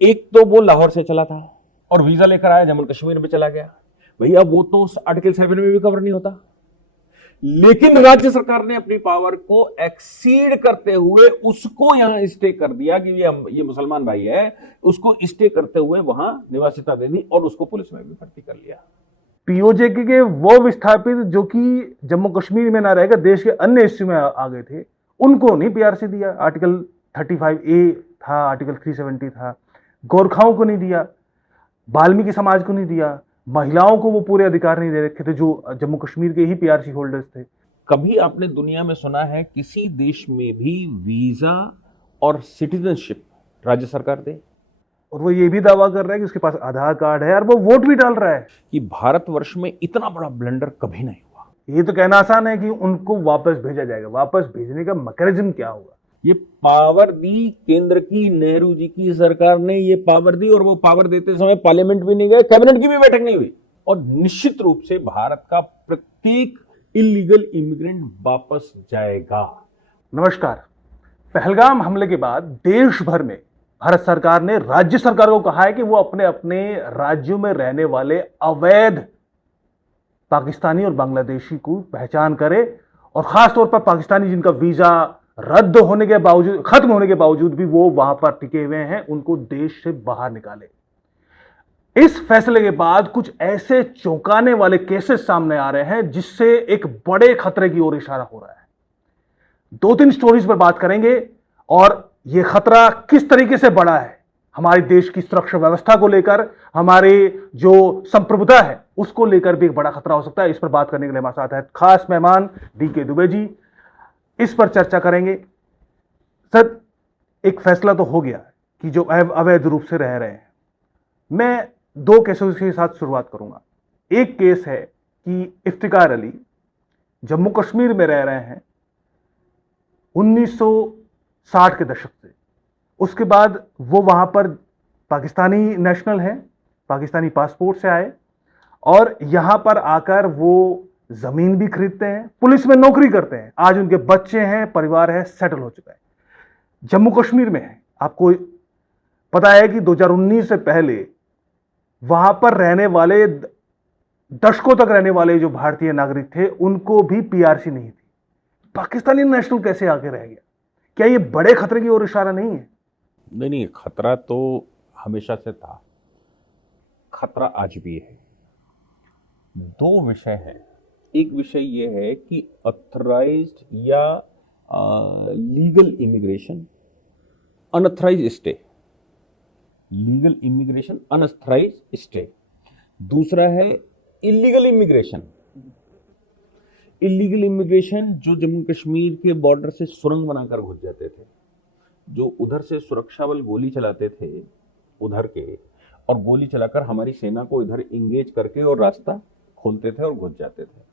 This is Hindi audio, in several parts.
एक तो वो लाहौर से चला था और वीजा लेकर आया, जम्मू कश्मीर में चला गया। भैया वो तो आर्टिकल 7 में भी कवर नहीं होता। लेकिन राज्य सरकार ने अपनी पावर को एक्सीड करते हुए उसको यहां स्टे कर दिया कि ये मुसलमान भाई है, उसको स्टे करते हुए वहां निवासिता दे दी और उसको पुलिस में भी भर्ती कर लिया। पीओजे के वो विस्थापित जो कि जम्मू कश्मीर में ना रहेगा देश के अन्य हिस्सों में आ गए थे, उनको नहीं पीआरसी दिया। आर्टिकल 35A था, आर्टिकल 370 था। गोरखाओं को नहीं दिया, वाल्मीकि समाज को नहीं दिया, महिलाओं को वो पूरे अधिकार नहीं दे रखे थे जो जम्मू कश्मीर के ही पीआरसी होल्डर्स थे। कभी आपने दुनिया में सुना है किसी देश में भी वीजा और सिटीजनशिप राज्य सरकार दे? और वो ये भी दावा कर रहा है कि उसके पास आधार कार्ड है और वो वोट भी डाल रहा है। कि भारतवर्ष में इतना बड़ा ब्लंडर कभी नहीं हुआ। ये तो कहना आसान है कि उनको वापस भेजा जाएगा। वापस भेजने का मैकेनिज्म क्या होगा? ये पावर दी केंद्र की, नेहरू जी की सरकार ने ये पावर दी और वो पावर देते समय पार्लियामेंट भी नहीं गए, कैबिनेट की भी बैठक नहीं हुई। और निश्चित रूप से भारत का प्रत्येक इलीगल इमिग्रेंट वापस जाएगा। नमस्कार। पहलगाम हमले के बाद देश भर में भारत सरकार ने राज्य सरकार को कहा है कि वो अपने अपने राज्यों में रहने वाले अवैध पाकिस्तानी और बांग्लादेशी को पहचान करे और खासतौर पर पाकिस्तानी जिनका वीजा रद्द होने के बावजूद, खत्म होने के बावजूद भी वो वहां पर टिके हुए हैं, उनको देश से बाहर निकाले। इस फैसले के बाद कुछ ऐसे चौंकाने वाले केसेस सामने आ रहे हैं जिससे एक बड़े खतरे की ओर इशारा हो रहा है। 2-3 स्टोरीज पर बात करेंगे और यह खतरा किस तरीके से बढ़ा है, हमारे देश की सुरक्षा व्यवस्था को लेकर, हमारे जो संप्रभुता है उसको लेकर भी एक बड़ा खतरा हो सकता है। इस पर बात करने के लिए हमारे साथ है खास मेहमान DK दुबे जी। इस पर चर्चा करेंगे। सर, एक फैसला तो हो गया कि जो अवैध रूप से रह रहे हैं, मैं 2 केसों के साथ शुरुआत करूंगा। एक केस है कि इफ्तिकार अली जम्मू कश्मीर में रह रहे हैं 1960 के दशक से। उसके बाद वो वहां पर पाकिस्तानी नेशनल हैं, पाकिस्तानी पासपोर्ट से आए और यहां पर आकर वो जमीन भी खरीदते हैं, पुलिस में नौकरी करते हैं। आज उनके बच्चे हैं, परिवार है, सेटल हो चुका है, जम्मू कश्मीर में है। आपको पता है कि 2019 से पहले वहां पर रहने वाले, दशकों तक रहने वाले जो भारतीय नागरिक थे उनको भी पीआरसी नहीं थी। पाकिस्तानी नेशनल कैसे आके रह गया? क्या ये बड़े खतरे की ओर इशारा नहीं है? नहीं, खतरा तो हमेशा से था, खतरा आज भी है। 2 विषय हैं। एक विषय यह है कि ऑथराइज्ड या legal immigration, unauthorised stay. Legal immigration, unauthorised stay. दूसरा है इलीगल इमिग्रेशन। इलीगल इमिग्रेशन जो जम्मू कश्मीर के बॉर्डर से सुरंग बनाकर घुस जाते थे, जो उधर से सुरक्षा बल गोली चलाते थे उधर के, और गोली चलाकर हमारी सेना को इधर इंगेज करके और रास्ता खोलते थे और घुस जाते थे।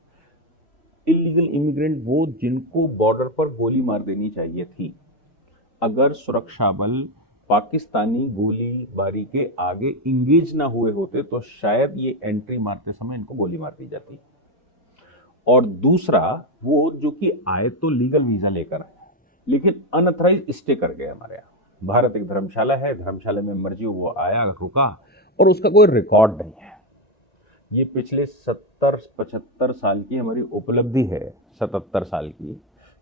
इलीगल इमिग्रेंट वो जिनको बॉर्डर पर गोली मार देनी चाहिए थी। अगर सुरक्षा बल पाकिस्तानी गोलीबारी के आगे इंगेज ना हुए होते तो शायद ये एंट्री मारते समय इनको गोली मार दी जाती। और दूसरा वो जो कि आए तो लीगल वीजा लेकर आए लेकिन अनऑथराइज्ड स्टे कर गए हमारे यहाँ। भारत एक धर्मशाला है, धर्मशाला में मर्जी वो आया, रुका और उसका कोई रिकॉर्ड नहीं है। ये पिछले 70-75 साल की हमारी उपलब्धि है, 77 साल की,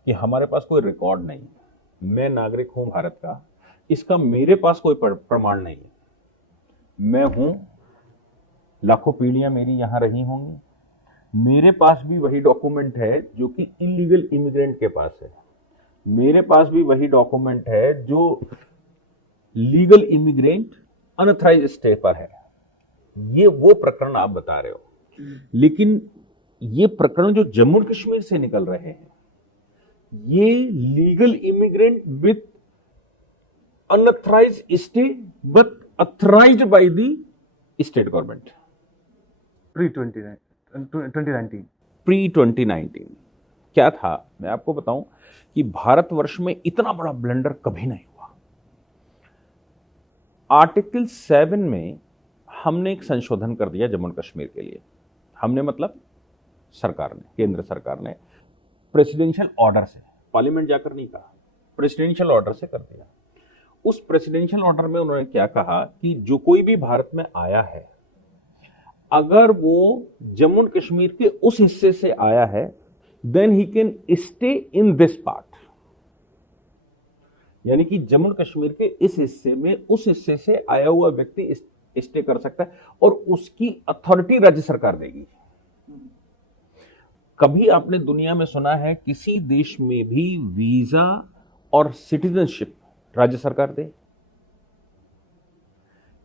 कि हमारे पास कोई रिकॉर्ड नहीं है। मैं नागरिक हूं भारत का, इसका मेरे पास कोई प्रमाण नहीं है। मैं हूं, लाखों पीढ़ियां मेरी यहां रही होंगी, मेरे पास भी वही डॉक्यूमेंट है जो कि इलीगल इमिग्रेंट के पास है। मेरे पास भी वही डॉक्यूमेंट है जो लीगल इमिग्रेंट अनऑथराइज्ड स्टे पर है। ये वो प्रकरण आप बता रहे हो, लेकिन ये प्रकरण जो जम्मू कश्मीर से निकल रहे हैं, ये legal immigrant with unauthorised stay but authorised by the state government. Pre 2019 क्या था, मैं आपको बताऊं कि भारतवर्ष में इतना बड़ा ब्लंडर कभी नहीं हुआ। आर्टिकल 7 में हमने एक संशोधन कर दिया जम्मू कश्मीर के लिए। हमने मतलब सरकार ने, केंद्र सरकार ने प्रेसिडेंशियल ऑर्डर से, पार्लियामेंट जाकर नहीं कहा, प्रेसिडेंशियल ऑर्डर से कर दिया। उस प्रेसिडेंशियल ऑर्डर में उन्होंने क्या कहा कि जो कोई भी भारत में आया है, अगर वो जम्मू एंड कश्मीर के उस हिस्से से आया है, then he can stay in this part. यानी कि जम्मू एंड कश्मीर के इस हिस्से में उस हिस्से से आया हुआ व्यक्ति स्टे कर सकता है और उसकी अथॉरिटी राज्य सरकार देगी। कभी आपने दुनिया में सुना है किसी देश में भी वीजा और सिटीजनशिप राज्य सरकार दे?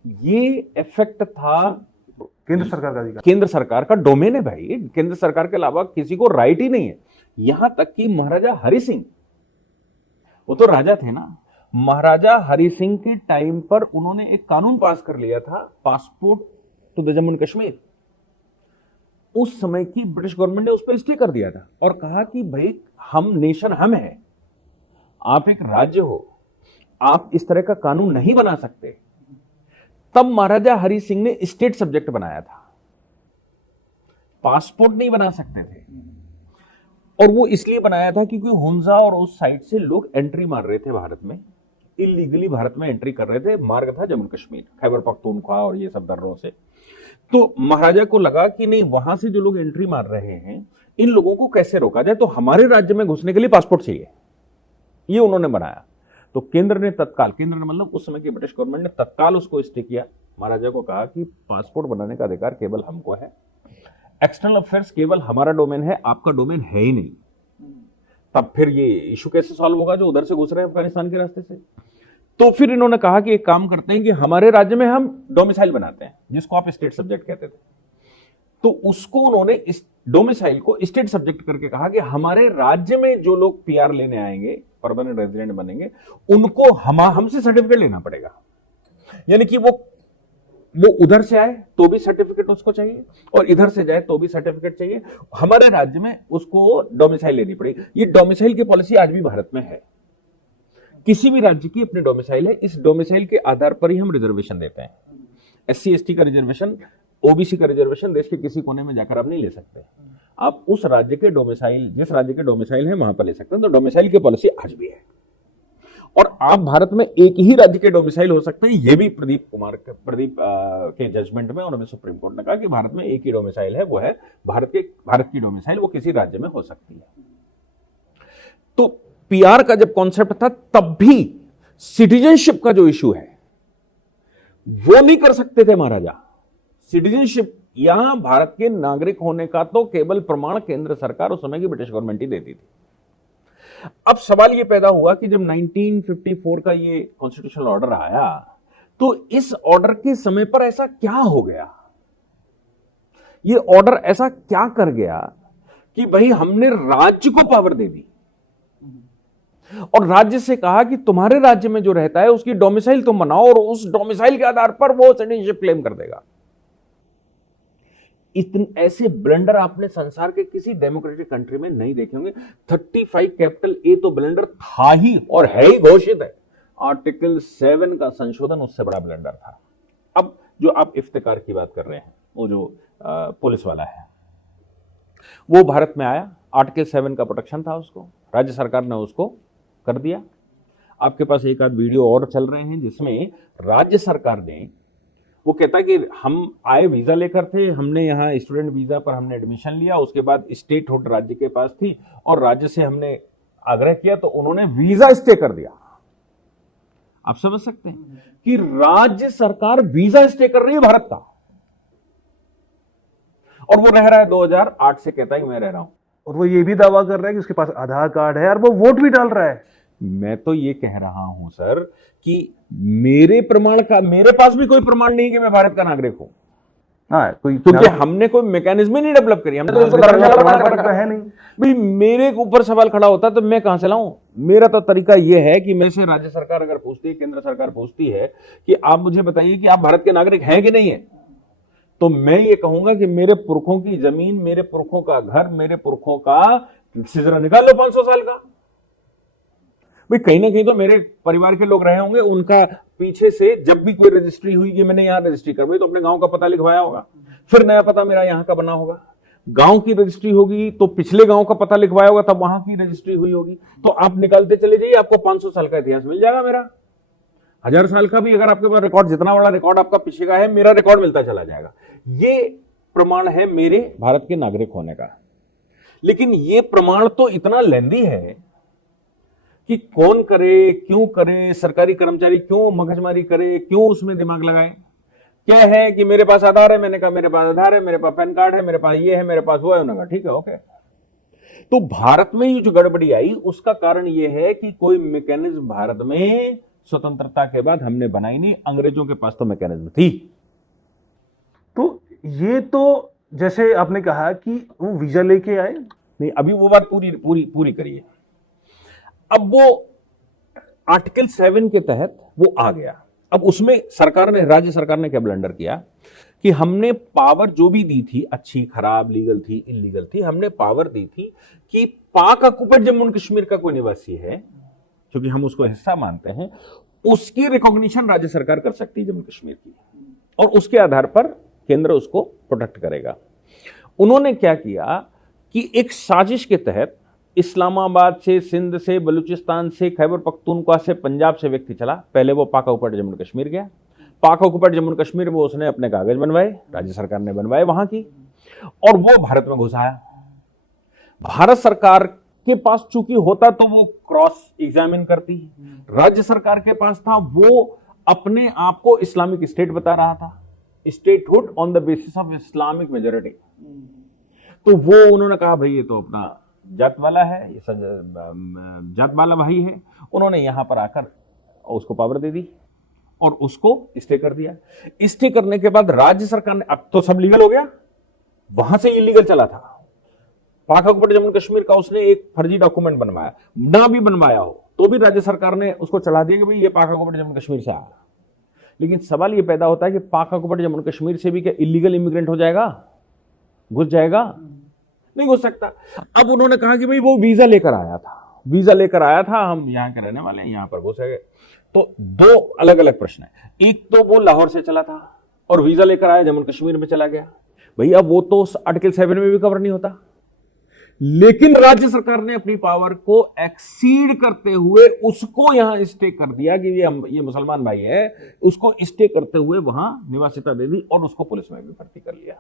ये इफेक्ट था केंद्र सरकार का अधिकार। केंद्र सरकार का डोमेन है भाई, केंद्र सरकार के अलावा किसी को राइट ही नहीं है। यहां तक कि महाराजा हरि सिंह, वो तो राजा थे ना, महाराजा हरि सिंह के टाइम पर उन्होंने एक कानून पास कर लिया था, passport to the Jammu and Kashmir. उस समय की ब्रिटिश गवर्नमेंट ने उस पर स्टे कर दिया था और कहा कि भाई हम नेशन हम हैं, आप एक राज्य हो, आप इस तरह का कानून नहीं बना सकते। तब महाराजा हरि सिंह ने स्टेट सब्जेक्ट बनाया था, पासपोर्ट नहीं बना सकते थे। और वो इसलिए बनाया था क्योंकि हुंजा और उस साइड से लोग एंट्री मार रहे थे भारत में, इलीगली भारत में एंट्री कर रहे थे। मार्ग था जम्मू कश्मीर, खैबर पख्तूनख्वा और ये सब दर्रों से। तो महाराजा को लगा कि नहीं, वहां से जो लोग एंट्री मार रहे हैं, इन लोगों को कैसे रोका जाए, तो हमारे राज्य में घुसने के लिए पासपोर्ट चाहिए, ये उन्होंने बनाया। तो केंद्र ने तत्काल, केंद्र ने मतलब उस समय की ब्रिटिश गवर्नमेंट ने तत्काल उसको स्टे किया। महाराजा को कहा कि पासपोर्ट बनाने का अधिकार केवल हमको है, एक्सटर्नल अफेयर्स केवल हमारा डोमेन है, आपका डोमेन है ही नहीं। तब फिर ये इशू कैसे सॉल्व होगा जो उधर से घुस रहे हैं अफगानिस्तान के रास्ते से? तो फिर इन्होंने कहा कि एक काम करते हैं कि हमारे राज्य में हम डोमिसाइल बनाते हैं, जिसको आप स्टेट सब्जेक्ट कहते थे। तो उसको उन्होंने इस डोमिसाइल को स्टेट सब्जेक्ट करके कहा कि हमारे राज्य में जो लोग पीआर लेने आएंगे, परमानेंट रेजिडेंट बनेंगे, उनको हमसे सर्टिफिकेट लेना पड़ेगा। यानी कि वो उधर से आए तो भी सर्टिफिकेट उसको चाहिए और इधर से जाए तो भी सर्टिफिकेट चाहिए। हमारे राज्य में उसको डोमिसाइल लेनी पड़ेगी। ये डोमिसाइल की पॉलिसी आज भी भारत में है। किसी भी राज्य की अपनी डोमिसाइल है, इस डोमिसाइल के आधार पर ही हम रिजर्वेशन देते हैं। SC ST का रिजर्वेशन, OBC का रिजर्वेशन देश के किसी कोने में जाकर आप नहीं ले सकते। आप उस राज्य के डोमिसाइल, जिस राज्य के डोमिसाइल है वहां पर ले सकते हैं। तो डोमिसाइल की पॉलिसी आज भी है और आप भारत में एक ही राज्य के डोमिसाइल हो सकते हैं। यह भी प्रदीप के जजमेंट में, उन्होंने सुप्रीम कोर्ट ने कहा कि भारत में एक ही डोमिसाइल है, वो है भारत की डोमिसाइल, वो किसी राज्य में हो सकती है। तो PR का जब कॉन्सेप्ट था, तब भी सिटीजनशिप का जो इशू है वो नहीं कर सकते थे महाराजा। सिटीजनशिप या भारत के नागरिक होने का तो केवल प्रमाण केंद्र सरकार, उस समय की ब्रिटिश गवर्नमेंट ही देती थी। अब सवाल यह पैदा हुआ कि जब 1954 का ये कॉन्स्टिट्यूशनल ऑर्डर आया, तो इस ऑर्डर के समय पर ऐसा क्या हो गया, ये ऑर्डर ऐसा क्या कर गया कि भाई हमने राज्य को पावर दे दी और राज्य से कहा कि तुम्हारे राज्य में जो रहता है उसकी डोमिसाइल तुम बनाओ और उस डोमिसाइल के आधार पर वो सिटीजनशिप क्लेम कर देगा। इतने ऐसे ब्लंडर आपने संसार के किसी डेमोक्रेटिक कंट्री में नहीं देखे होंगे। 35 कैपिटल A तो ब्लंडर था ही और है ही, घोषित है। आर्टिकल 7 का संशोधन उससे बड़ा ब्लंडर था। अब जो आप इफ्तिकार की बात कर रहे हैं, वो जो पुलिस वाला है, वो भारत में आया, आर्टिकल 7 का प्रोटेक्शन था, उसको राज्य सरकार ने उसको कर दिया। आपके पास एक आध वीडियो और चल रहे हैं जिसमें राज्य सरकार ने, वो कहता है कि हम आए वीजा लेकर थे, हमने यहाँ स्टूडेंट वीजा पर हमने एडमिशन लिया, उसके बाद स्टेट हुड राज्य के पास थी और राज्य से हमने आग्रह किया तो उन्होंने वीजा स्टे कर दिया। आप समझ सकते हैं कि राज्य सरकार वीजा स्टे कर रही है भारत का, और वो रह रहा है 2008 से, कहता है कि मैं रह रहा हूं। और वो ये भी दावा कर रहा है कि उसके पास आधार कार्ड है और वो वोट भी डाल रहा है। मैं तो ये कह रहा हूं सर कि मेरे पास भी कोई प्रमाण नहीं कि मैं भारत का नागरिक हूं। हाँ, क्योंकि हमने कोई मैकेनिज्म ही नहीं डेवलप करी, हमने तो है नहीं। भाई मेरे ऊपर सवाल खड़ा होता तो मैं कहां से लाऊं? मेरा तो तरीका यह है कि मेरे से राज्य सरकार अगर पूछती है, केंद्र सरकार पूछती है कि आप मुझे बताइए कि आप भारत के नागरिक हैं कि नहीं है, तो मैं ये कहूंगा कि मेरे पुरखों की जमीन, मेरे पुरखों का घर, मेरे पुरखों का सिजरा निकाल लो 500 साल का। भाई कहीं ना कहीं तो मेरे परिवार के लोग रहे होंगे, उनका पीछे से जब भी कोई रजिस्ट्री हुई कि मैंने यहां रजिस्ट्री करवाई तो अपने गांव का पता लिखवाया होगा, फिर नया पता मेरा यहां का बना होगा। गांव की रजिस्ट्री होगी तो पिछले गांव का पता लिखवाया होगा, तब वहां की रजिस्ट्री हुई होगी। तो आप निकालते चले जाइए, आपको 500 साल का इतिहास मिल जाएगा मेरा। 1000 साल का भी अगर आपके पास रिकॉर्ड, जितना बड़ा रिकॉर्ड आपका पीछे का है, मेरा रिकॉर्ड मिलता चला जाएगा। ये प्रमाण है मेरे भारत के नागरिक होने का। लेकिन ये प्रमाण तो इतना लेंदी है कि कौन करे, क्यों करे, सरकारी कर्मचारी क्यों मगजमारी करे, क्यों उसमें दिमाग लगाए। क्या है कि मेरे पास आधार है, मैंने कहा मेरे पास आधार है, मेरे पास पैन कार्ड है, मेरे पास ये है, मेरे पास वो है, उन्होंने कहा ठीक है ओके। तो भारत में ये जो गड़बड़ी आई उसका कारण ये है कि कोई मैकेनिज्म भारत में स्वतंत्रता के बाद हमने बनाई नहीं, अंग्रेजों के पास तो मैकेनिज्म थी। तो ये तो जैसे आपने कहा कि वो वीजा लेके आए, नहीं अभी वो बात पूरी पूरी पूरी करिए। अब वो आर्टिकल 7 के तहत वो आ गया। अब उसमें सरकार ने, राज्य सरकार ने क्या ब्लंडर किया कि हमने पावर जो भी दी थी, अच्छी खराब, लीगल थी इलीगल थी, हमने पावर दी थी कि पाक ऑक्युपाइड जम्मू एंड कश्मीर का कोई निवासी है, क्योंकि हम उसको हिस्सा मानते हैं, उसकी रिकॉग्निशन राज्य सरकार कर सकती है जम्मू कश्मीर की, और उसके आधार पर केंद्र उसको प्रोटेक्ट करेगा। उन्होंने क्या किया कि एक साजिश के तहत इस्लामाबाद से, सिंध से, बलूचिस्तान से, खैबर पख्तूनख्वा से, पंजाब से व्यक्ति चला। पहले वो पाक ऑक्युपाइड जम्मू एंड कश्मीर गया। पाक ऑक्युपाइड जम्मू एंड कश्मीर में उसने अपने कागज बनवाए, राज्य सरकार ने बनवाए वहां की, और वो भारत में घुस आया। भारत सरकार के पास चूंकि होता तो वो क्रॉस एग्जामिन करती, राज्य सरकार के पास था वो अपने आप को इस्लामिक स्टेट बता रहा था, statehood on the basis of Islamic majority. तो वो उन्होंने कहा भाई ये तो अपना जात वाला है, ये जात वाला भाई है। उन्होंने यहां पर आकर उसको पावर दे दी और उसको स्टे कर दिया। स्टे करने के बाद राज्य सरकार ने, अब तो सब लीगल हो गया, वहां से इलीगल चला था। पाक ऑक्युपाइड जम्मू कश्मीर का उसने एक फर्जी डॉक्यूमेंट बनवाया, ना भी बनवाया हो तो भी राज्य सरकार ने उसको चढ़ा दिया कि भाई ये पाक ऑक्युपाइड जम्मू कश्मीर से आया। लेकिन सवाल ये पैदा होता है कि पाक ऑक्युपाइड जम्मू कश्मीर से भी क्या इलीगल इमिग्रेंट हो जाएगा, घुस जाएगा? नहीं घुस सकता। अब उन्होंने कहा कि भाई वो वीजा लेकर आया था, वीजा लेकर आया था, हम यहां के रहने वाले हैं, यहां पर घुस गए। तो दो अलग अलग प्रश्न है। एक तो वो लाहौर से चला था और वीजा लेकर आया, जम्मू कश्मीर में चला गया, भैया वो तो आर्टिकल 7 में भी कवर नहीं होता। लेकिन राज्य सरकार ने अपनी पावर को एक्सीड करते हुए उसको यहां स्टे कर दिया कि ये मुसलमान भाई है, उसको स्टे करते हुए वहां निवासिता दे दी और उसको पुलिस में भी भर्ती कर लिया।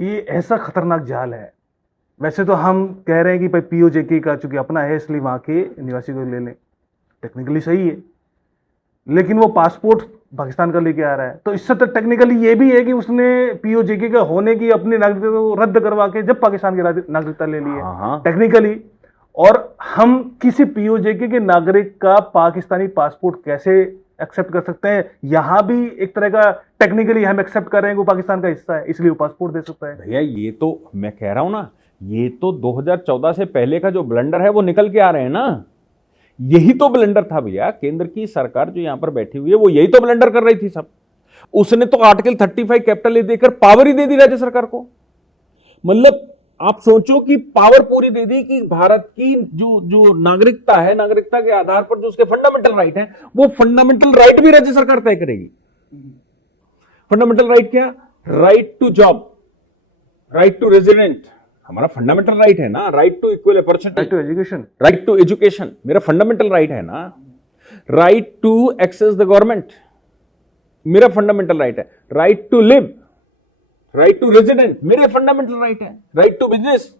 ये ऐसा खतरनाक जाल है। वैसे तो हम कह रहे हैं कि भाई पीओजेके का चूंकि अपना है इसलिए वहां के निवासी को ले लें, टेक्निकली सही है, लेकिन वो पासपोर्ट पाकिस्तान का लेके आ रहा है। तो इससे तो टेक्निकली ये भी है कि उसने पीओजेके का होने की अपनी नागरिकता को रद्द करवा के जब पाकिस्तान की नागरिकता ले ली है टेक्निकली। और हम किसी पीओजेके के नागरिक का पाकिस्तानी पासपोर्ट कैसे एक्सेप्ट कर सकते हैं? यहां भी एक तरह का टेक्निकली हम एक्सेप्ट कर रहे हैं कि वो पाकिस्तान का हिस्सा है, इसलिए वो पासपोर्ट दे सकता है। भैया ये तो मैं कह रहा हूं ना, ये तो 2014 से पहले का जो ब्लंडर है वो निकल के आ रहे हैं ना। यही तो ब्लंडर था भैया। केंद्र की सरकार जो यहां पर बैठी हुई है वो यही तो ब्लंडर कर रही थी सब। उसने तो आर्टिकल 35 कैपिटल ए देकर पावर ही दे दी राज्य सरकार को। मतलब आप सोचो कि पावर पूरी दे दी कि भारत की जो नागरिकता है, नागरिकता के आधार पर जो उसके फंडामेंटल राइट है, वो फंडामेंटल राइट भी राज्य सरकार तय करेगी। फंडामेंटल राइट क्या? Right to job, right to resident, हमारा फंडामेंटल राइट है ना। Right to equal opportunity, right to education, right to education मेरा फंडामेंटल राइट है ना। Right to access the government मेरा फंडामेंटल राइट है। Right to live, right to resident मेरे फंडामेंटल राइट है। राइट टू बिजनेस,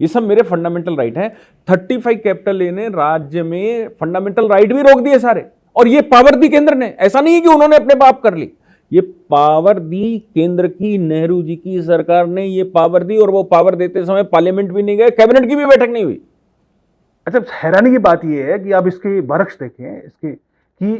ये सब मेरे फंडामेंटल राइट है। 35 कैपिटल ए ने राज्य में फंडामेंटल राइट भी रोक दिए सारे, और ये पावर दी केंद्र ने। ऐसा नहीं है कि उन्होंने अपने बाप कर ली, ये पावर दी केंद्र की, नेहरू जी की सरकार ने ये पावर दी। और वो पावर देते समय पार्लियामेंट भी नहीं गए, कैबिनेट की भी बैठक नहीं हुई। अच्छा, हैरानी की बात यह है कि आप इसके बरक्स देखें इसके कि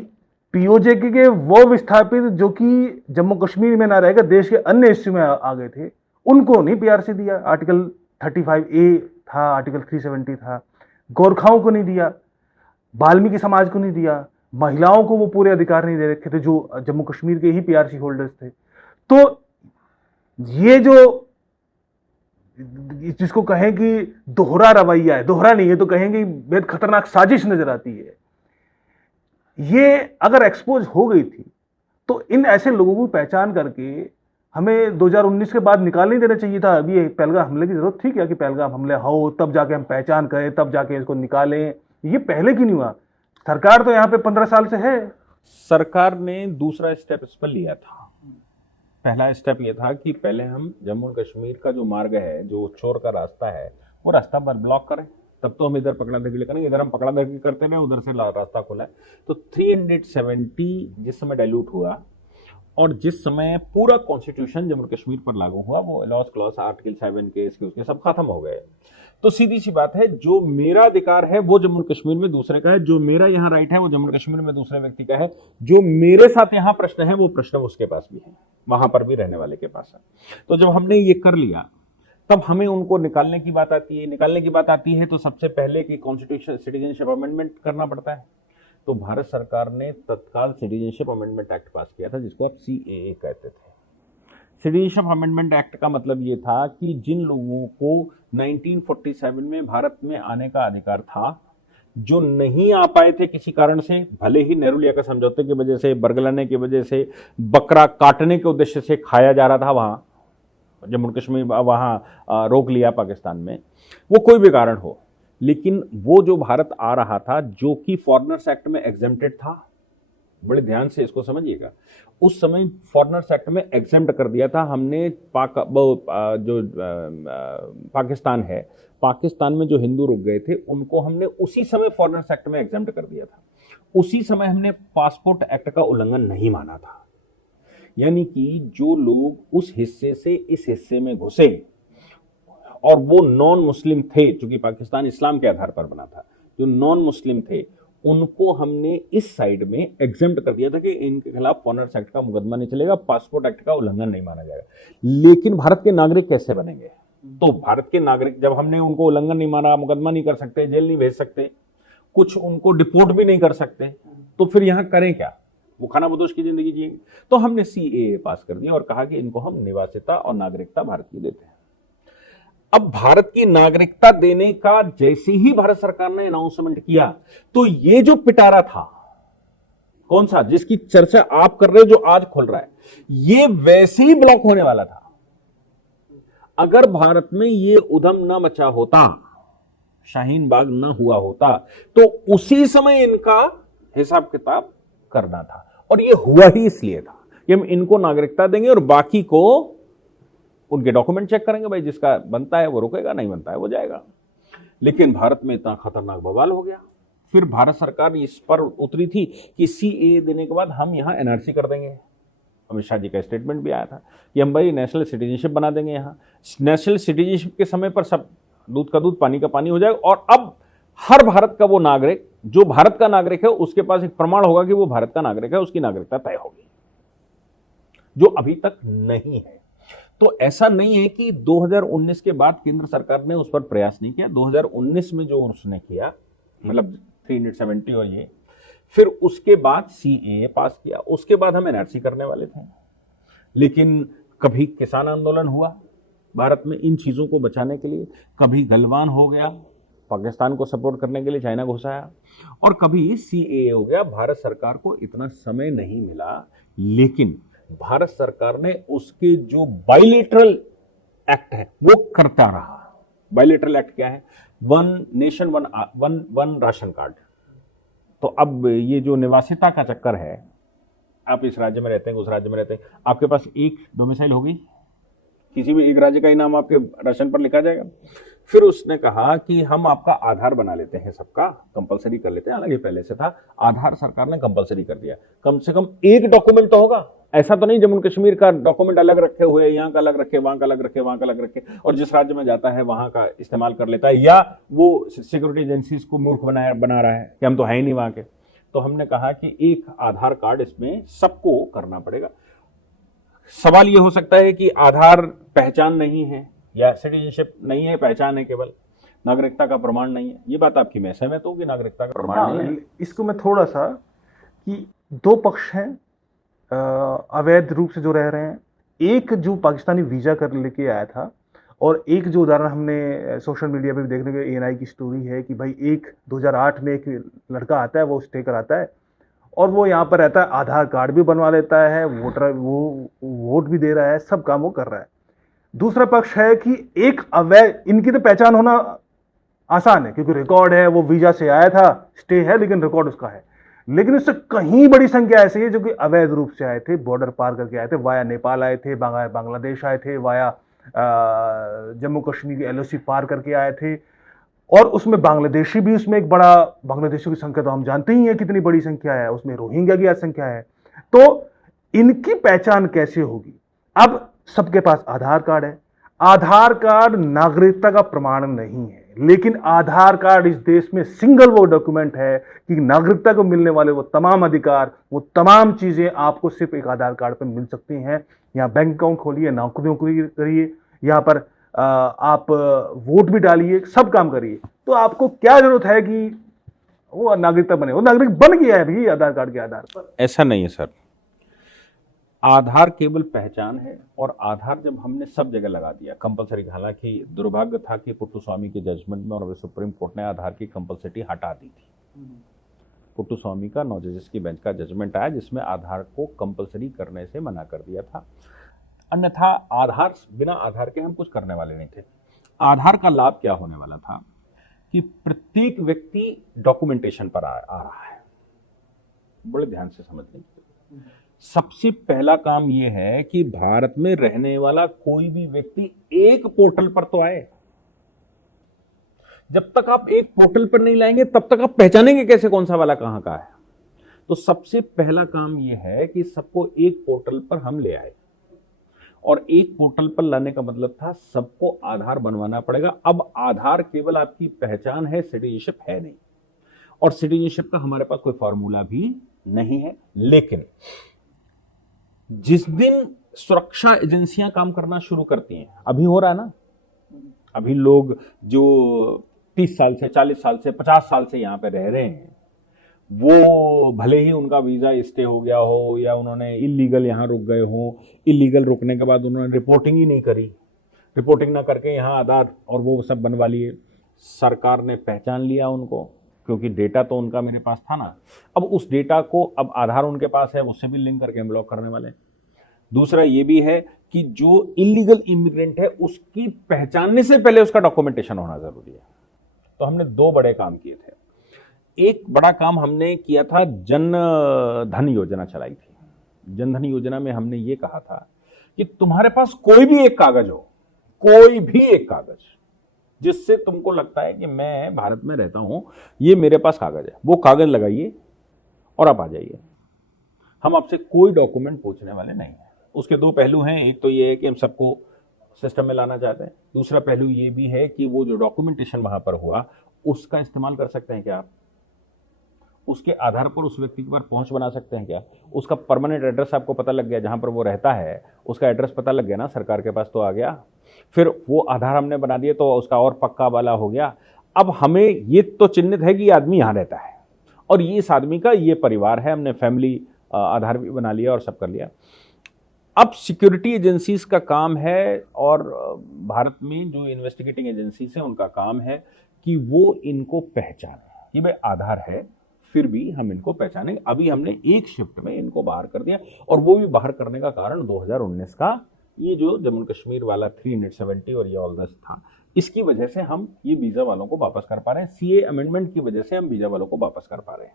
पीओजेके के वो विस्थापित जो कि जम्मू कश्मीर में ना रहेगा देश के अन्य हिस्सों में आ गए थे, उनको नहीं पीआरसी दिया। आर्टिकल 35A था, आर्टिकल 370 था, गोरखाओं को नहीं दिया, वाल्मीकि समाज को नहीं दिया, महिलाओं को वो पूरे अधिकार नहीं दे रखे थे जो जम्मू कश्मीर के ही पीआरसी होल्डर्स थे। तो ये जो जिसको कहें कि दोहरा रवैया है, दोहरा नहीं है तो कहेंगे बेहद खतरनाक साजिश नजर आती है। ये अगर एक्सपोज हो गई थी तो इन ऐसे लोगों को पहचान करके हमें 2019 के बाद निकाल नहीं देना चाहिए था। अभी पहलगाम हमले की जरूरत थी क्या कि पहलगाम हमले हो तब जाके हम पहचान करें, तब जाके इसको निकालें? ये पहले क्यों नहीं हुआ? सरकार तो यहाँ पे 15 साल से है। सरकार ने दूसरा स्टेप इस पर लिया था। पहला स्टेप ये था कि पहले हम जम्मू और कश्मीर का जो मार्ग है, जो चोर का रास्ता है, वो रास्ता पर ब्लॉक करें, तब तो हम इधर पकड़ा धकड़ी करेंगे। इधर हम पकड़ा धकड़ी करते रहे, उधर से रास्ता खोला है। तो 370 जिस समय डाइल्यूट हुआ और जिस समय पूरा कॉन्स्टिट्यूशन जम्मू कश्मीर पर लागू हुआ, वो लॉस क्लॉज आर्टिकल 7 के इसके उसके सब खत्म हो गए। तो सीधी सी बात है, जो मेरा अधिकार है वो जम्मू कश्मीर में दूसरे का है, जो मेरा यहाँ राइट है वो जम्मू कश्मीर में दूसरे व्यक्ति का है, जो मेरे साथ यहाँ प्रश्न है वो प्रश्न उसके पास भी है, वहां पर भी रहने वाले के पास है। तो जब हमने ये कर लिया, तब हमें उनको निकालने की बात आती है तो सबसे पहले कि कॉन्स्टिट्यूशन सिटीजनशिप अमेंडमेंट करना पड़ता है। तो भारत सरकार ने तत्काल सिटीजनशिप अमेंडमेंट एक्ट पास किया था, जिसको आप CAA कहते थे। सिटीजनशिप अमेंडमेंट एक्ट का मतलब ये था कि जिन लोगों को 1947 में भारत में आने का अधिकार था, जो नहीं आ पाए थे किसी कारण से, भले ही नेहरू लिया का समझौते की वजह से, बरगलाने की वजह से, बकरा काटने के उद्देश्य से खाया जा रहा था वहां जम्मू कश्मीर, वहां रोक लिया पाकिस्तान में, वो कोई भी कारण हो, लेकिन वो जो भारत आ रहा था, जो कि फॉरेनर्स एक्ट में एग्जेम्प्टेड था, बड़े ध्यान से इसको समझिएगा, उस समय फॉरेनर्स एक्ट में एग्जेम्प्ट कर दिया था हमने। पाकिस्तान है, पाकिस्तान में जो हिंदू रुक गए थे उनको हमने उसी समय फॉरेनर्स एक्ट में एग्जेम्प्ट कर दिया था। उसी समय हमने पासपोर्ट एक्ट का उल्लंघन नहीं माना था। यानी कि जो लोग उस हिस्से से इस हिस्से में घुसे और वो नॉन मुस्लिम थे, चूंकि पाकिस्तान इस्लाम के आधार पर बना था, जो नॉन मुस्लिम थे उनको हमने इस साइड में एग्जेम्प्ट कर दिया था कि इनके खिलाफ फॉरेनर्स एक्ट का मुकदमा नहीं चलेगा, पासपोर्ट एक्ट का उल्लंघन नहीं माना जाएगा। लेकिन भारत के नागरिक कैसे बनेंगे? तो भारत के नागरिक, जब हमने उनको उल्लंघन नहीं माना, मुकदमा नहीं कर सकते, जेल नहीं भेज सकते, कुछ उनको डिपोर्ट भी नहीं कर सकते, तो फिर यहां करें क्या? वो खाना बदोश की जिंदगी जिएंगे। तो हमने CAA पास कर दिया और कहा कि इनको हम निवासिता और नागरिकता भारत की देते हैं। अब भारत की नागरिकता देने का जैसे ही भारत सरकार ने अनाउंसमेंट किया, तो ये जो पिटारा था, कौन सा, जिसकी चर्चा आप कर रहे हो, जो आज खुल रहा है, ये वैसे ही ब्लॉक होने वाला था। अगर भारत में ये उधम ना मचा होता, शाहीन बाग ना हुआ होता, तो उसी समय इनका हिसाब किताब करना था। और ये हुआ ही इसलिए था कि हम इनको नागरिकता देंगे और बाकी को उनके डॉक्यूमेंट चेक करेंगे, भाई जिसका बनता है वो रुकेगा, नहीं बनता है वो जाएगा। लेकिन भारत में इतना खतरनाक बवाल हो गया। फिर भारत सरकार इस पर उतरी थी कि CAA देने के बाद हम यहां NRC कर देंगे। अमित शाह जी का स्टेटमेंट भी आया था कि हम भाई नेशनल सिटीजनशिप बना देंगे। यहां नेशनल सिटीजनशिप के समय पर सब दूध का दूध पानी का पानी हो जाएगा। और अब हर भारत का वो नागरिक जो भारत का नागरिक है, उसके पास एक प्रमाण होगा कि वो भारत का नागरिक है, उसकी नागरिकता तय होगी, जो अभी तक नहीं है। तो ऐसा नहीं है कि 2019 के बाद केंद्र सरकार ने उस पर प्रयास नहीं किया। 2019 में जो उसने किया, मतलब 370 और ये, फिर उसके बाद CAA पास किया, उसके बाद हम NRC करने वाले थे। लेकिन कभी किसान आंदोलन हुआ भारत में इन चीजों को बचाने के लिए, कभी गलवान हो गया, पाकिस्तान को सपोर्ट करने के लिए चाइना घुसाया, और कभी CAA हो गया। भारत सरकार को इतना समय नहीं मिला, लेकिन भारत सरकार ने उसके जो बायलैटरल एक्ट है वो करता रहा। बायलैटरल एक्ट क्या है? One nation one ration card. तो अब ये जो निवासिता का चक्कर है, आप इस राज्य में रहते हैं, उस राज्य में रहते हैं, आपके पास एक डोमिसाइल होगी, किसी भी एक राज्य का ही नाम आपके राशन पर लिखा जाएगा। फिर उसने कहा कि हम आपका आधार बना लेते हैं, सबका कंपलसरी कर लेते हैं। हालांकि पहले से था, आधार सरकार ने कंपलसरी कर दिया। कम से कम एक डॉक्यूमेंट तो होगा, ऐसा तो नहीं जम्मू कश्मीर का डॉक्यूमेंट अलग रखे हुए, यहाँ का अलग रखे, वहां का अलग रखे, वहां का अलग रखे, और जिस राज्य में जाता है वहां का इस्तेमाल कर लेता है, या वो सिक्योरिटी एजेंसीज को मूर्ख बना रहा है कि हम तो है ही नहीं वहां के। तो हमने कहा कि एक आधार कार्ड इसमें सबको करना पड़ेगा। सवाल ये हो सकता है कि आधार पहचान नहीं है, या सिटीजनशिप नहीं है, पहचान है केवल, नागरिकता का प्रमाण नहीं है। ये बात आपकी मैं सहमत हूं कि नागरिकता का प्रमाण नहीं है। इसको मैं थोड़ा सा, कि दो पक्ष हैं अवैध रूप से जो रह रहे हैं, एक जो पाकिस्तानी वीजा कर लेके आया था, और एक जो उदाहरण हमने सोशल मीडिया पे भी देखने को, ANI की स्टोरी है कि भाई 2008 में एक लड़का आता है, वो स्टे कराता है और वो यहाँ पर रहता है, आधार कार्ड भी बनवा लेता है, वो वोट भी दे रहा है, सब काम वो कर रहा है। दूसरा पक्ष है कि एक अवैध, इनकी तो पहचान होना आसान है क्योंकि रिकॉर्ड है, वो वीजा से आया था, स्टे है, लेकिन रिकॉर्ड उसका है। लेकिन इससे कहीं बड़ी संख्या ऐसी है जो कि अवैध रूप से आए थे, बॉर्डर पार करके आए थे, वाया नेपाल आए थे, बांग्लादेश आए थे, वाया जम्मू कश्मीर की एलओसी पार करके आए थे। और उसमें बांग्लादेशी भी, उसमें एक बड़ा, बांग्लादेशियों की संख्या तो हम जानते ही हैं कितनी बड़ी संख्या है, उसमें रोहिंग्या की संख्या है। तो इनकी पहचान कैसे होगी? अब सबके पास आधार कार्ड है। आधार कार्ड नागरिकता का प्रमाण नहीं है, लेकिन आधार कार्ड इस देश में सिंगल वो डॉक्यूमेंट है कि नागरिकता को मिलने वाले वो तमाम अधिकार, वो तमाम चीजें आपको सिर्फ एक आधार कार्ड पर मिल सकती हैं। यहां बैंक अकाउंट खोलिए, नौकरियों करिए, यहां पर आप वोट भी डालिए, सब काम करिए। तो आपको क्या जरूरत है कि वो नागरिकता बने? वो नागरिक बन गया है भी आधार कार्ड के आधार पर। ऐसा नहीं है सर, आधार केवल पहचान है, और आधार जब हमने सब जगह लगा दिया कंपलसरी, हालांकि दुर्भाग्य था कि पुट्टुस्वामी के जजमेंट में और सुप्रीम कोर्ट ने आधार की कंपलसिटी हटा दी थी। पुट्टुस्वामी का 9 जजेस की बेंच का जजमेंट आया जिसमें आधार को कंपलसरी करने से मना कर दिया था। अन्यथा आधार, बिना आधार के हम कुछ करने वाले नहीं थे। आधार का लाभ क्या होने वाला था कि प्रत्येक व्यक्ति डॉक्यूमेंटेशन पर आ रहा है। बड़े ध्यान से समझ लीजिए, सबसे पहला काम यह है कि भारत में रहने वाला कोई भी व्यक्ति एक पोर्टल पर तो आए। जब तक आप एक पोर्टल पर नहीं लाएंगे तब तक आप पहचानेंगे कैसे कौन सा वाला कहां का है? तो सबसे पहला काम यह है कि सबको एक पोर्टल पर हम ले आए, और एक पोर्टल पर लाने का मतलब था सबको आधार बनवाना पड़ेगा। अब आधार केवल आपकी पहचान है, सिटीजनशिप है नहीं, और सिटीजनशिप का हमारे पास कोई फॉर्मूला भी नहीं है। लेकिन जिस दिन सुरक्षा एजेंसियां काम करना शुरू करती हैं, अभी हो रहा है ना, अभी लोग जो 30 साल से, 40 साल से, 50 साल से यहां पे रह रहे हैं, वो भले ही उनका वीजा स्टे हो गया हो या उन्होंने इलीगल यहां रुक गए हो, इलीगल रुकने के बाद उन्होंने रिपोर्टिंग ही नहीं करी, रिपोर्टिंग ना करके यहां आधार और वो सब बनवा लिए, सरकार ने पहचान लिया उनको, क्योंकि डेटा तो उनका मेरे पास था ना। अब उस डेटा को, अब आधार उनके पास है, उससे भी लिंक करके हम ब्लॉक करने वाले हैं। दूसरा ये भी है कि जो इलीगल इमिग्रेंट है उसकी पहचानने से पहले उसका डॉक्यूमेंटेशन होना जरूरी है। तो हमने 2 बड़े काम किए थे। एक बड़ा काम हमने किया था, जन धन योजना चलाई थी। जन धन योजना में हमने ये कहा था कि तुम्हारे पास कोई भी एक कागज हो, कोई भी एक कागज जिससे तुमको लगता है कि मैं भारत में रहता हूं, ये मेरे पास कागज है, वो कागज लगाइए और आप आ जाइए। हम आपसे कोई डॉक्यूमेंट पूछने वाले नहीं है। उसके 2 पहलू हैं, एक तो ये है कि हम सबको सिस्टम में लाना चाहते हैं, दूसरा पहलू ये भी है कि वो जो डॉक्यूमेंटेशन वहां पर हुआ उसका इस्तेमाल कर सकते हैं क्या आप? उसके आधार पर उस व्यक्ति के पास पहुंच बना सकते हैं क्या? उसका परमानेंट एड्रेस आपको पता लग गया, जहां पर वो रहता है उसका एड्रेस पता लग गया ना, सरकार के पास तो आ गया। फिर वो आधार हमने बना दिए तो उसका और पक्का वाला हो गया। अब हमें ये तो चिन्हित है कि ये आदमी यहां रहता है और ये इस आदमी का ये परिवार है, हमने फैमिली आधार भी बना लिया और सब कर लिया। अब सिक्योरिटी एजेंसीज का काम है, और भारत में जो इन्वेस्टिगेटिंग एजेंसीज हैं उनका काम है कि वो इनको पहचाने कि भाई आधार है, फिर भी हम इनको पहचानेंगे। अभी हमने एक शिफ्ट में इनको बाहर कर दिया, और वो भी बाहर करने का कारण 2019 का ये जो जम्मू कश्मीर वाला 370 और ये ऑल दस था, इसकी वजह से हम ये वीजा वालों को वापस कर पा रहे हैं। सीए अमेंडमेंट की वजह से हम वीजा वालों को वापस कर पा रहे हैं,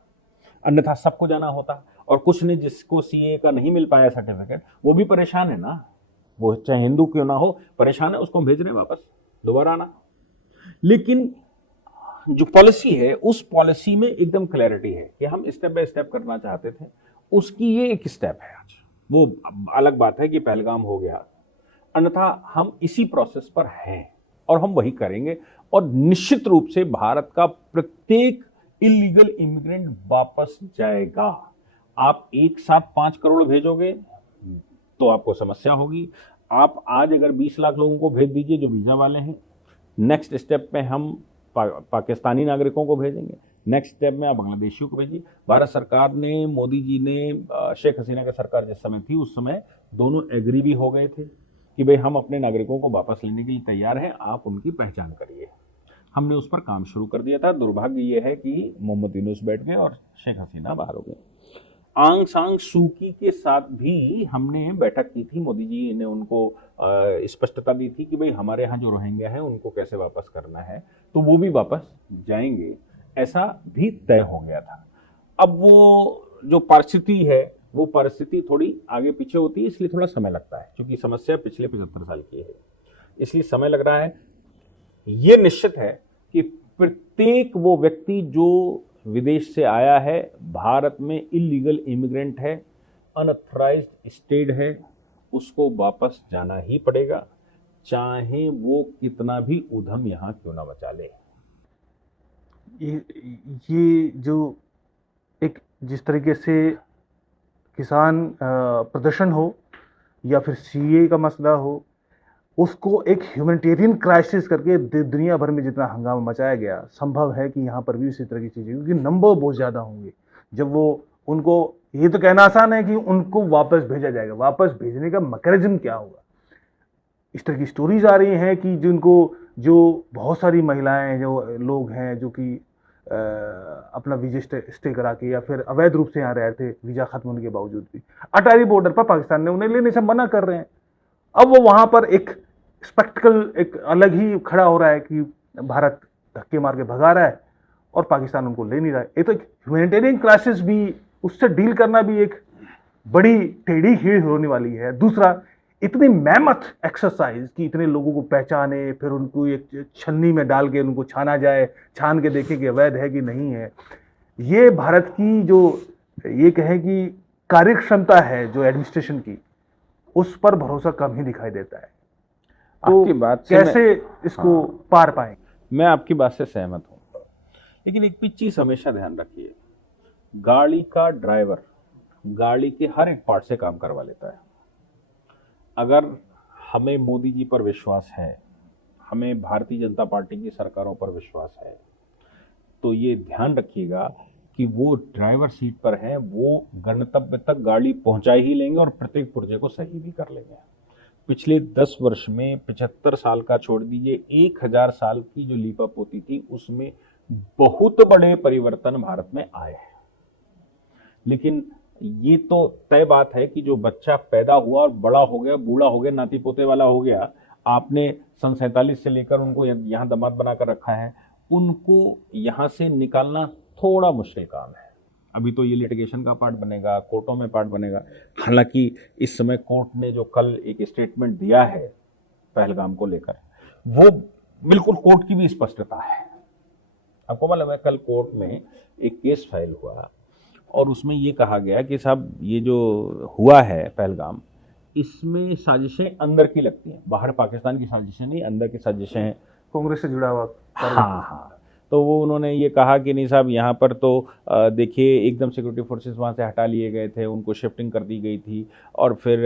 अन्यथा सबको जाना होता। और कुछ ने जिसको सीए का नहीं मिल पाया सर्टिफिकेट, वो भी परेशान है ना, वो चाहे हिंदू क्यों ना हो, परेशान है, उसको हम भेज रहे हैं वापस, दोबारा आना। लेकिन जो पॉलिसी है उस पॉलिसी में एकदम क्लैरिटी है कि हम स्टेप बाय स्टेप करना चाहते थे, उसकी ये एक स्टेप है आज। वो अलग बात है कि पहलगाम हो गया, अन्यथा हम इसी प्रोसेस पर हैं और हम वही करेंगे। और निश्चित रूप से भारत का प्रत्येक इलीगल इमिग्रेंट वापस जाएगा। आप एक साथ 5 करोड़ भेजोगे तो आपको समस्या होगी। आप आज अगर 20 लाख लोगों को भेज दीजिए जो वीजा वाले हैं, नेक्स्ट स्टेप में हम पाकिस्तानी नागरिकों को भेजेंगे, नेक्स्ट स्टेप में आप बांग्लादेशियों को भेजिए। भारत सरकार ने, मोदी जी ने, शेख हसीना की सरकार जिस समय थी उस समय दोनों एग्री भी हो गए थे कि भाई हम अपने नागरिकों को वापस लेने के लिए तैयार हैं, आप उनकी पहचान करिए। हमने उस पर काम शुरू कर दिया था। दुर्भाग्य ये है कि मोहम्मद यूनुस बैठ गए और शेख हसीना बाहर हो गए। आंग सांग सूकी के साथ भी हमने बैठक की थी। मोदी जी ने उनको स्पष्टता दी थी कि भाई हमारे यहाँ जो रोहिंग्या हैं उनको कैसे वापस करना है, तो वो भी वापस जाएंगे, ऐसा भी तय हो गया था। अब वो जो परिस्थिति है वो परिस्थिति थोड़ी आगे पीछे होती है, इसलिए थोड़ा समय लगता है, क्योंकि समस्या पिछले 75 साल की है, इसलिए समय लग रहा है। ये निश्चित है कि प्रत्येक वो व्यक्ति जो विदेश से आया है, भारत में इलीगल इमिग्रेंट है, अनऑथराइज्ड स्टेड है, उसको वापस जाना ही पड़ेगा, चाहे वो कितना भी उधम यहां क्यों ना मचा ले। ये जो एक जिस तरीके से किसान प्रदर्शन हो या फिर सीए का मसला हो, उसको एक ह्यूमैनिटेरियन क्राइसिस करके दुनिया भर में जितना हंगामा मचाया गया, संभव है कि यहाँ पर भी इसी तरह की चीज़ें, क्योंकि नंबर बहुत ज़्यादा होंगे। जब वो उनको, ये तो कहना आसान है कि उनको वापस भेजा जाएगा, वापस भेजने का मैकेनिज्म क्या होगा। इस तरह की स्टोरीज आ रही हैं कि जो बहुत सारी महिलाएं, जो लोग हैं जो कि अपना वीजा स्टे करा के या फिर अवैध रूप से यहाँ रह रहे थे, वीजा खत्म होने के बावजूद भी अटारी बॉर्डर पर पाकिस्तान ने उन्हें लेने से मना कर रहे हैं। अब वो वहां पर एक स्पेक्टिकल एक अलग ही खड़ा हो रहा है कि भारत धक्के मार के भगा रहा है और पाकिस्तान उनको ले नहीं रहा है। एक तो ह्यूमैनिटेरियन क्राइसिस भी, उससे डील करना भी एक बड़ी टेढ़ी खीर होने वाली है। दूसरा, इतनी मेहनत एक्सरसाइज कि इतने लोगों को पहचाने, फिर उनको एक छन्नी में डाल के उनको छाना जाए, छान के देखें कि अवैध है कि नहीं है। ये भारत की जो ये कहें कि कार्यक्षमता है जो एडमिनिस्ट्रेशन की, उस पर भरोसा कम ही दिखाई देता है। तो आपकी बात से कैसे इसको पार पाएंगे? मैं आपकी बात से सहमत हूं, लेकिन एक भी चीज हमेशा ध्यान रखिए, गाड़ी का ड्राइवर गाड़ी के हर एक पार्ट से काम करवा लेता है। अगर हमें मोदी जी पर विश्वास है, हमें भारतीय जनता पार्टी की सरकारों पर विश्वास है, तो ये ध्यान रखिएगा कि वो ड्राइवर सीट पर हैं, वो गंतव्य तक गाड़ी पहुंचा ही लेंगे और प्रत्येक पुर्जे को सही भी कर लेंगे। पिछले 10 वर्ष में 75 साल का छोड़ दीजिए, 1000 साल की जो लीपअप होती थी उसमें बहुत बड़े परिवर्तन भारत में आए हैं। लेकिन ये तो तय बात है कि जो बच्चा पैदा हुआ और बड़ा हो गया, बूढ़ा हो गया, नाती पोते वाला हो गया, आपने सन 47 से लेकर उनको यहाँ दामाद बनाकर रखा है, उनको यहाँ से निकालना थोड़ा मुश्किल काम है। अभी तो ये लिटिगेशन का पार्ट बनेगा, कोर्टों में पार्ट बनेगा। हालांकि इस समय कोर्ट ने जो कल एक स्टेटमेंट दिया है पहलगाम को लेकर, वो बिल्कुल कोर्ट की भी स्पष्टता है। आपको मालूम है, कल कोर्ट में एक केस फाइल हुआ और उसमें ये कहा गया कि साहब ये जो हुआ है पहलगाम, इसमें साजिशें अंदर की लगती हैं, बाहर पाकिस्तान की साजिशें नहीं, अंदर की साजिशें हैं, कांग्रेस से जुड़ा हुआ। हाँ। तो वो उन्होंने ये कहा कि नहीं साहब, यहाँ पर तो देखिए एकदम सिक्योरिटी फोर्सेस वहाँ से हटा लिए गए थे, उनको शिफ्टिंग कर दी गई थी और फिर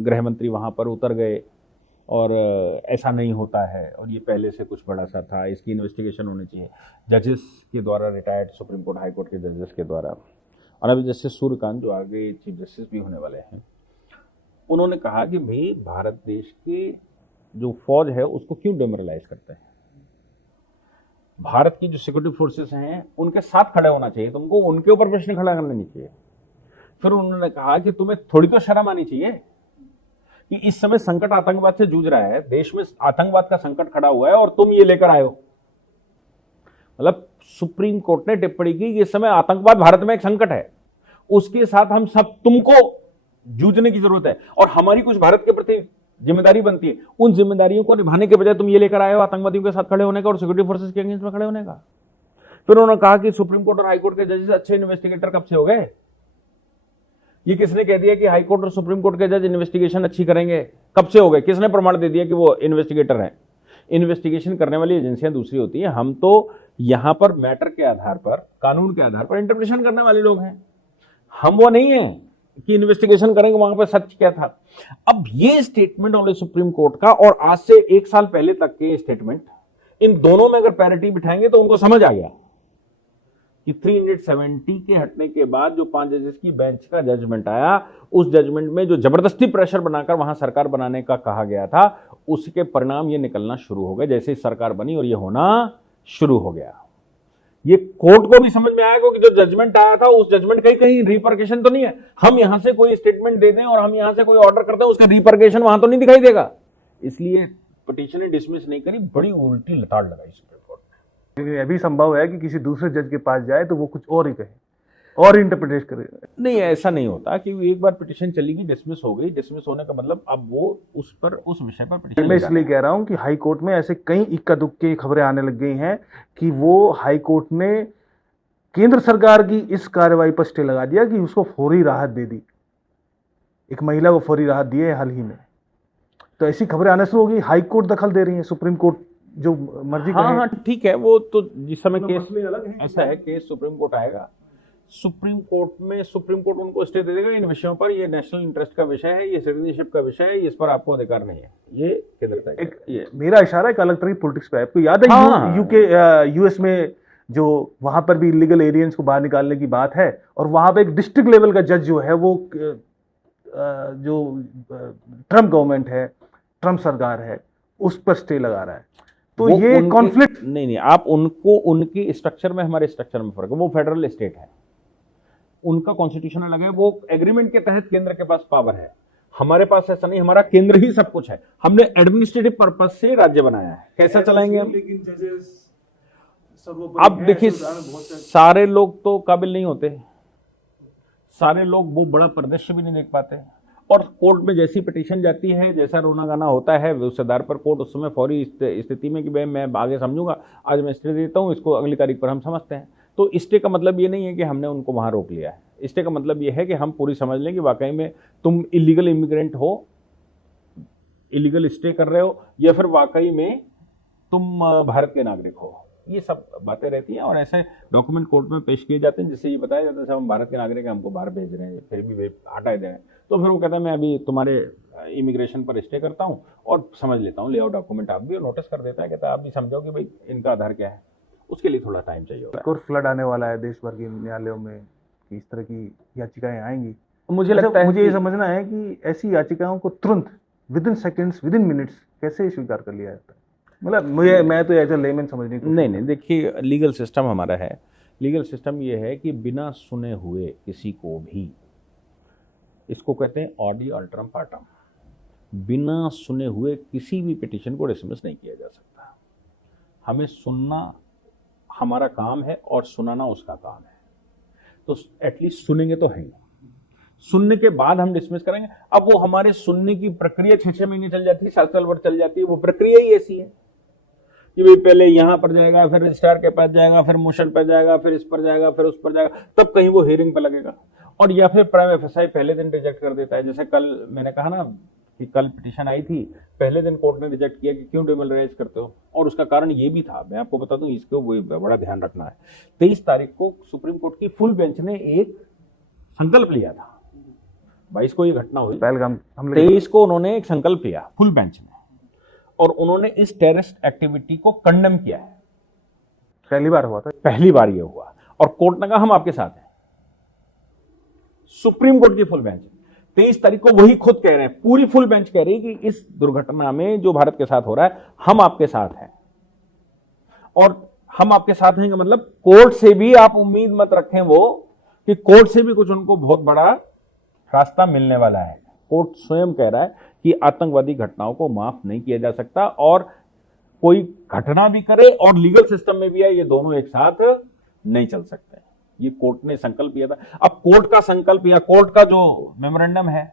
गृह मंत्री वहाँ पर उतर गए और ऐसा नहीं होता है और ये पहले से कुछ बड़ा सा था, इसकी इन्वेस्टिगेशन होनी चाहिए जजेस के द्वारा, retired supreme court high court के जजेस के द्वारा। और अभी जस्टिस सूर्यकांत जो आगे चीफ जस्टिस भी होने वाले हैं, उन्होंने कहा कि भाई भारत देश के जो फौज है उसको क्यों डेमोरलाइज करते हैं, भारत की जो सिक्योरिटी फोर्सेस हैं उनके साथ खड़े होना चाहिए, तुमको उनके ऊपर प्रश्न खड़ा करना नहीं चाहिए। फिर उन्होंने कहा कि तुम्हें थोड़ी तो शर्म आनी चाहिए कि इस समय संकट आतंकवाद से जूझ रहा है, देश में आतंकवाद का संकट खड़ा हुआ है और तुम ये लेकर आए हो। मतलब सुप्रीम कोर्ट ने टिप्पणी की कि इस समय आतंकवाद भारत में एक संकट है, उसके साथ हम सब तुमको जूझने की जरूरत है और हमारी कुछ भारत के प्रति जिम्मेदारी बनती है, उन जिम्मेदारियों को निभाने के बजाय तुम ये लेकर आए हो आतंकवादियों के साथ खड़े होने का और सिक्योरिटी फोर्सेस के अगेंस्ट में खड़े होने का। फिर उन्होंने कहा कि सुप्रीम कोर्ट और हाई कोर्ट के जजेस अच्छे इन्वेस्टिगेटर कब से हो गए? ये किसने कह दिया कि हाई कोर्ट और सुप्रीम कोर्ट के जज इन्वेस्टिगेशन अच्छी करेंगे? कब से हो गए? किसने प्रमाण दे दिया कि वो इन्वेस्टिगेटर हैं? इन्वेस्टिगेशन करने वाली एजेंसियां दूसरी होती हैं, हम तो यहां पर मैटर के आधार पर, कानून के आधार पर इंटरप्रिटेशन करने वाले लोग हैं, हम वो नहीं है कि इन्वेस्टिगेशन करेंगे वहां पर सच क्या था। अब ये स्टेटमेंट ऑनली सुप्रीम कोर्ट का और आज से 1 साल पहले तक के स्टेटमेंट, इन दोनों में अगर पैरिटी बिठाएंगे तो उनको समझ आ गया कि 370 के हटने के बाद जो 5 जजेस की बेंच का जजमेंट आया, उस जजमेंट में जो जबरदस्ती प्रेशर बनाकर वहां सरकार बनाने का कहा गया था, उसके परिणाम ये निकलना शुरू हो गए जैसे ही सरकार बनी और ये होना शुरू हो गया। ये कोर्ट को भी समझ में आएगा कि जो जजमेंट आया था उस जजमेंट का कहीं रिपरकेशन तो नहीं है। हम यहां से कोई स्टेटमेंट दे दें और हम यहां से कोई ऑर्डर करते हैं, उसका रिपरकेशन वहां तो नहीं दिखाई देगा। इसलिए पिटीशन डिसमिस नहीं करी, बड़ी उल्टी लताड़ लगाई सुप्रीम कोर्ट ने। लेकिन यह भी संभव है कि किसी दूसरे जज के पास जाए तो वो कुछ और ही कहे और इंटरप्रिटेट करे। नहीं, ऐसा नहीं होता कि एक बार पिटीशन चलेगी, डिसमिस हो गई, डिसमिस होने का मतलब अब वो उस विषय पर पिटीशन मैं इसलिए कह रहा हूं कि हाई कोर्ट में ऐसे कई इक्का दुक्के खबरें आने लग गई हैं कि वो हाई कोर्ट ने केंद्र सरकार की इस कार्रवाई पर स्टे लगा दिया कि उसको फौरी राहत दे दी। एक महिला को फौरी राहत दी है हाल ही में। तो ऐसी खबरें आने शुरू हो गई, हाई कोर्ट दखल दे रही है, सुप्रीम कोर्ट जो मर्जी हाँ हाँ ठीक है, वो तो जिस समय केस अलग है। ऐसा है, केस सुप्रीम कोर्ट आएगा, सुप्रीम कोर्ट उनको स्टे दे देगा इन विषयों पर। ये नेशनल इंटरेस्ट का विषय है, ये सिटीजनशिप का विषय है, इस पर आपको अधिकार नहीं है, ये केंद्र तय करेगा। ये मेरा इशारा है अलग तरह की पॉलिटिक्स पे। आपको याद है हाँ। यूके यूएस में जो वहां पर भी इलीगल एलियंस को बाहर निकालने की बात है और वहां पे एक डिस्ट्रिक्ट लेवल का जज जो है वो जो ट्रम्प गवर्नमेंट है, ट्रम्प सरकार है, उस पर स्टे लगा रहा है। तो ये कॉन्फ्लिक्ट नहीं, आप उनको उनकी स्ट्रक्चर में हमारे स्ट्रक्चर में फर्क है। वो फेडरल स्टेट है, उनका कॉन्स्टिट्यूशन अलग है, वो एग्रीमेंट के तहत केंद्र के पास पावर है। हमारे पास ऐसा नहीं, हमारा केंद्र ही सब कुछ है। हमने एडमिनिस्ट्रेटिव पर्पस से राज्य बनाया है, कैसा चलाएंगे हम? अब देखिए, सारे लोग तो काबिल नहीं होते, सारे लोग वो बड़ा परिदृश्य भी नहीं देख पाते। और कोर्ट में जैसी पिटीशन जाती है, जैसा रोना गाना होता है, उस आधार पर कोर्ट उस समय फौरी स्थिति में कि भाई मैं आगे समझूंगा, आज मैं स्टे देता हूं, इसको अगली तारीख पर हम समझते हैं। तो स्टे का मतलब ये नहीं है कि हमने उनको वहां रोक लिया है। स्टे का मतलब ये है कि हम पूरी समझ लें कि वाकई में तुम इलीगल इमिग्रेंट हो, इलीगल स्टे कर रहे हो, या फिर वाकई में तुम भारत के नागरिक हो। ये सब बातें रहती हैं और ऐसे डॉक्यूमेंट कोर्ट में पेश किए जाते हैं जिससे ये बताया जाता है साहब हम भारत के नागरिक हैं, हमको बाहर भेज रहे हैं, फिर भी वे हटाए दे रहे हैं। तो फिर वो कहता है मैं अभी तुम्हारे इमिग्रेशन पर स्टे करता हूँ और समझ लेता हूँ, ले आओ डॉक्यूमेंट। आप भी नोटिस कर देता है, कहता है आप भी समझो कि भाई इनका आधार क्या है। उसके लिए थोड़ा टाइम चाहिए होगा। और फ्लड आने वाला है देश भर के न्यायालयों में कि इस तरह की याचिकाएं आएंगी। मुझे लगता है मुझे ये समझना है कि ऐसी याचिकाओं को तुरंत with in seconds, with in minutes कैसे स्वीकार कर लिया जाता है। मतलब मैं तो एज ए लेमैन समझने की नहीं, देखिए लीगल सिस्टम हमारा है। लीगल सिस्टम ये है कि बिना सुने हुए किसी को भी, इसको कहते हैं ऑडी अल्टरम पार्टम, बिना सुने हुए किसी भी पिटीशन को डिसमिस नहीं किया जा सकता। हमें सुनना हमारा काम है और सुनाना उसका काम है। तो एटलीस्ट सुनेंगे तो है ही, सुनने के बाद हम डिसमिस करेंगे। अब वो हमारे सुनने की प्रक्रिया 6-6 महीने चल जाती है, साल भर चल जाती है। वो प्रक्रिया ही ऐसी है कि भाई पहले यहां पर जाएगा, फिर रजिस्ट्रार के पास जाएगा, फिर मोशन पर जाएगा, फिर इस पर जाएगा, फिर उस पर जाएगा, तब कहीं वो हियरिंग पे लगेगा। और या फिर प्राइम एफएसआई पहले दिन रिजेक्ट कर देता है। जैसे कल मैंने कहा ना कि कल पिटीशन आई थी, पहले दिन कोर्ट ने रिजेक्ट किया कि क्यों डिमोरलाइज करते हो। और उसका कारण ये भी था, मैं आपको बता दूं, इसको बड़ा ध्यान रखना है। 23 तारीख को सुप्रीम कोर्ट की फुल बेंच ने एक संकल्प लिया था। 22 को ये घटना हुई, 23 को उन्होंने एक संकल्प लिया फुल बेंच ने, और उन्होंने इस टेररिस्ट एक्टिविटी को कंडेम किया है। पहली बार हुआ था, पहली बार ये हुआ। और कोर्ट ने कहा हम आपके साथ हैं। सुप्रीम कोर्ट की फुल बेंच 23 तारीख को वही खुद कह रहे हैं, पूरी फुल बेंच कह रही है कि इस दुर्घटना में जो भारत के साथ हो रहा है, हम आपके साथ हैं। और हम आपके साथ हैं का मतलब कोर्ट से भी आप उम्मीद मत रखें वो कि कोर्ट से भी कुछ उनको बहुत बड़ा रास्ता मिलने वाला है। कोर्ट स्वयं कह रहा है कि आतंकवादी घटनाओं को माफ नहीं किया जा सकता, और कोई घटना भी करे और लीगल सिस्टम में भी है, ये दोनों एक साथ नहीं चल सकते। ये कोर्ट ने संकल्प लिया था। अब कोर्ट का संकल्प या कोर्ट का जो मेमोरेंडम है,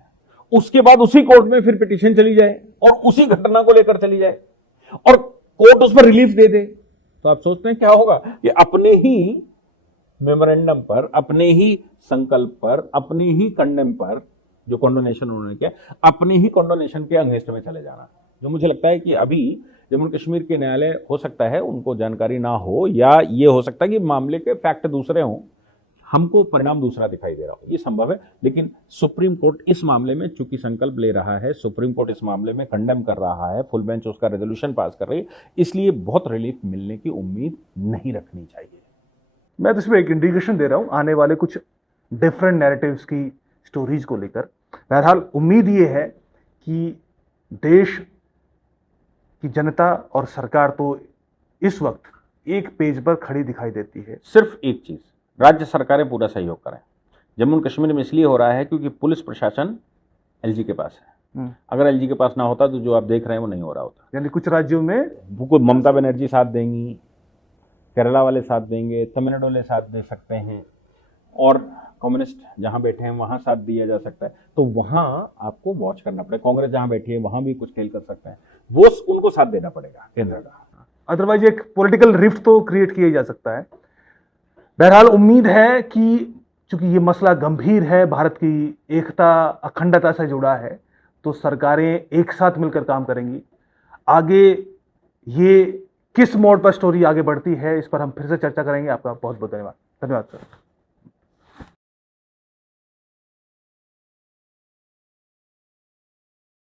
उसके बाद उसी कोर्ट में फिर पिटीशन चली जाए और उसी घटना को लेकर चली जाए और कोर्ट उस पर रिलीफ दे दे, तो आप सोचते हैं क्या होगा? कि अपने ही मेमोरेंडम पर, अपने ही संकल्प पर, अपने ही कंडेम पर, जो कॉन्डोनेशन उन्होंने किया, अपने ही कॉन्डोनेशन के अगेंस्ट में चले जाना। जो मुझे लगता है कि अभी जम्मू कश्मीर के न्यायालय हो सकता है उनको जानकारी ना हो, या ये हो सकता है कि मामले के फैक्ट दूसरे हों, हमको परिणाम दूसरा दिखाई दे रहा हो, ये संभव है। लेकिन सुप्रीम कोर्ट इस मामले में चूंकि संकल्प ले रहा है, सुप्रीम कोर्ट इस मामले में कंडेम कर रहा है, फुल बेंच उसका रेजोल्यूशन पास कर रही है, इसलिए बहुत रिलीफ मिलने की उम्मीद नहीं रखनी चाहिए। मैं तो इसमें एक इंडिकेशन दे रहा हूं आने वाले कुछ डिफरेंट नैरेटिव्स की स्टोरीज को लेकर। बहरहाल उम्मीद ये है कि देश की जनता और सरकार तो इस वक्त एक पेज पर खड़ी दिखाई देती है। सिर्फ एक चीज, राज्य सरकारें पूरा सहयोग करें। जम्मू कश्मीर में इसलिए हो रहा है क्योंकि पुलिस प्रशासन एलजी के पास है। अगर एलजी के पास ना होता तो जो आप देख रहे हैं वो नहीं हो रहा होता। यानी कुछ राज्यों में वो ममता बनर्जी साथ देंगी, केरला वाले साथ देंगे, तमिलनाडु वाले साथ दे सकते हैं, और कम्युनिस्ट जहां बैठे हैं वहां साथ दिया जा सकता है। तो वहां आपको वॉच करना पड़ेगा। कांग्रेस जहां बैठी है वहां भी कुछ खेल कर सकते हैं, वो उनको साथ देना पड़ेगा केंद्र का। अदरवाइज एक पॉलिटिकल रिफ्ट तो क्रिएट किया जा सकता है। बहरहाल उम्मीद है कि चूंकि ये मसला गंभीर है, भारत की एकता अखंडता से जुड़ा है, तो सरकारें एक साथ मिलकर काम करेंगी। आगे ये किस मोड़ पर स्टोरी आगे बढ़ती है, इस पर हम फिर से चर्चा करेंगे। आपका बहुत बहुत धन्यवाद। धन्यवाद सर।